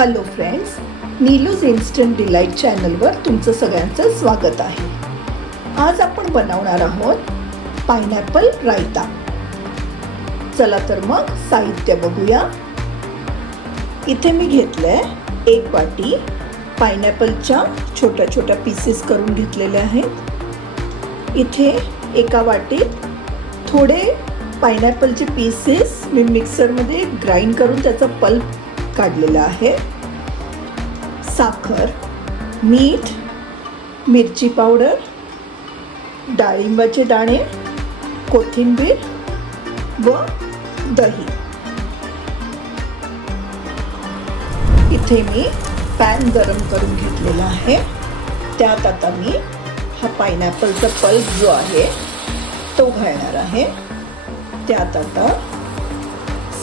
Hello friends Neelu's instant delight चॅनलवर तुमचं सगळ्यांचं स्वागत आहे. आज आपण बनवणार आहोत पायनॅपल रायता. चला तर मग साहित्य बघूया. इथे मी घेतलंय एक वाटी पायनॅपलच्या छोट्या छोट्या पीसेस करून घेतलेल्या आहेत. इथे एका वाटीत थोडे पायनॅपलचे पीसेस मी मिक्सरमध्ये ग्राइंड करून त्याचा पल्प काढलेलं आहे. साखर मीठ मिरची पावडर डाळिंबाचे दाणे कोथिंबीर व दही. इथे मी पॅन गरम करून घेतलेला आहे. त्यात आता मी हा पायनॅपलचा पल्प जो आहे तो घालणार आहे. त्यात आता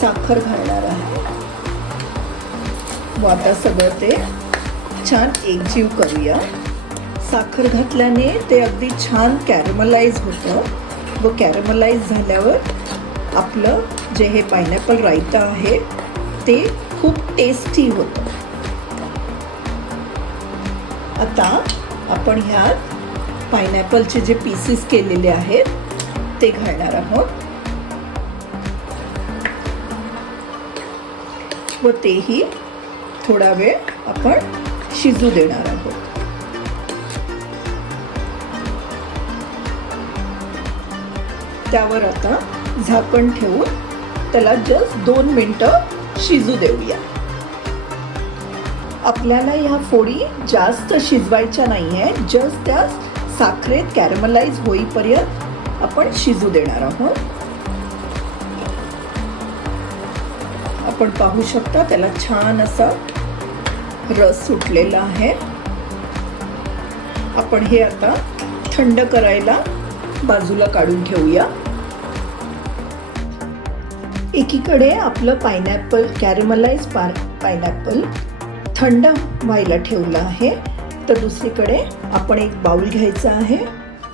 साखर घालणार आहे. मग आता सगळं ते छान एकजीव करूया. साखर घातल्याने ते अगदी छान कॅरमलाइज होतं. व कॅरमलाइज झाल्यावर आपलं जे हे पायनॅपल रायता आहे ते खूप टेस्टी होतं. आता आपण ह्यात पायनॅपलचे जे पीसेस केलेले आहेत ते घालणार आहोत. व तेही थोडा वेळ आपण शिजू देणार आहोत. त्यावर आता झाकण ठेवून त्याला जस्ट दोन मिनटं शिजू देऊया. आपल्याला ह्या फोडी जास्त शिजवायच्या नाही आहे जस्ट त्या साखरेत कॅरमलाइज होईपर्यंत आपण शिजू देणार आहोत. आपण पाहू शकता त्याला छान असा रस सुटलेला आहे. आपण हे आता थंड करायला बाजूला काढून ठेवूया. एकीकडे आपलं पायनॅपल कॅरेमलाइज पार पायनॅपल थंड व्हायला ठेवलं आहे. तर दुसरीकडे आपण एक बाऊल घ्यायचा आहे.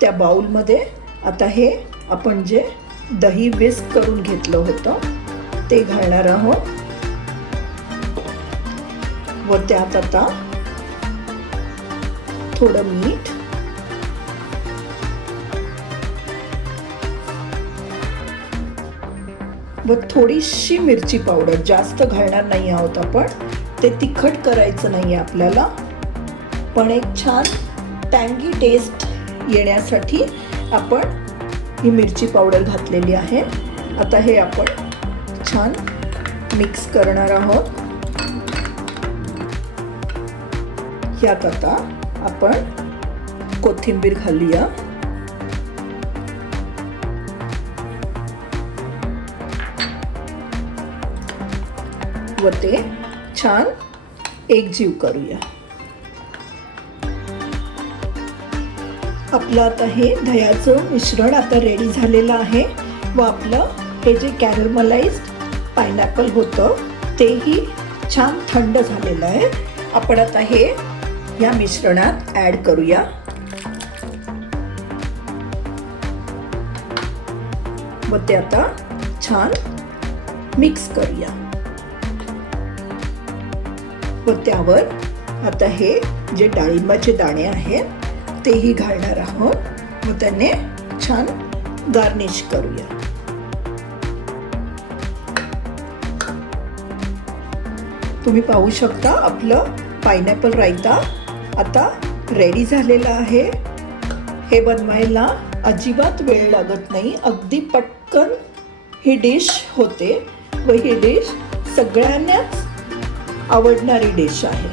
त्या बाउलमध्ये आता हे आपण जे दही विस्क करून घेतलं होतं ते घालणार आहोत. व त्यात आता. थोडं मीठ. व थोडीशी मिरची पावडर. जास्त घालणार नाही आहोत आपण. ते तिखट करायचं नाही आहे आपल्याला. पण एक छान टँगी टेस्ट येण्यासाठी आपण ही मिरची पावडर घातलेली आहे. आता हे आपण छान मिक्स करणार आहोत. ह्यात आता आपण कोथिंबीर घालूया. व ते छान एकजीव करूया. आपलं आता हे दह्याचं मिश्रण आता रेडी झालेलं आहे. व आपलं हे जे कॅरमलाइज्ड पायनॅपल होतं तेही छान थंड झालेलं आहे. आपण आता हे या मिश्रणात ॲड करूया. व ते आता छान मिक्स करूया. व त्यावर आता हे जे डाळिंबाचे दाणे आहेत तेही घालणार आहोत. व त्याने छान गार्निश करूया. तुम्ही पाहू शकता आपलं पायनॅपल रायता आता रेडी झालेलं आहे. हे बनवायला अजिबात वेळ लागत नाही. अगदी पटकन ही डिश होते व ही डिश सगळ्यांनाच आवडणारी डिश आहे.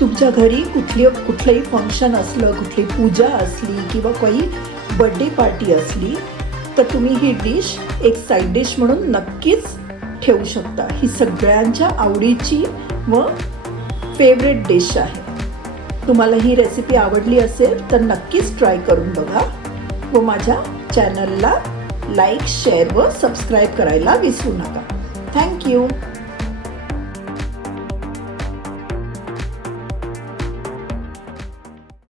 तुमच्या घरी कुठली कुठलंही फंक्शन असलं कुठली पूजा असली किंवा काही बड्डे पार्टी असली तर तुम्ही ही डिश एक साईड डिश म्हणून नक्कीच ठेवू शकता. ही सगळ्यांच्या आवडीची व फेवरेट डिश आहे. तुम्हाला ही रेसिपी आवडली असेल तर नक्कीच ट्राय करून बघा. व माझ्या चॅनलला लाईक शेअर व सबस्क्राईब करायला विसरू नका. थँक्यू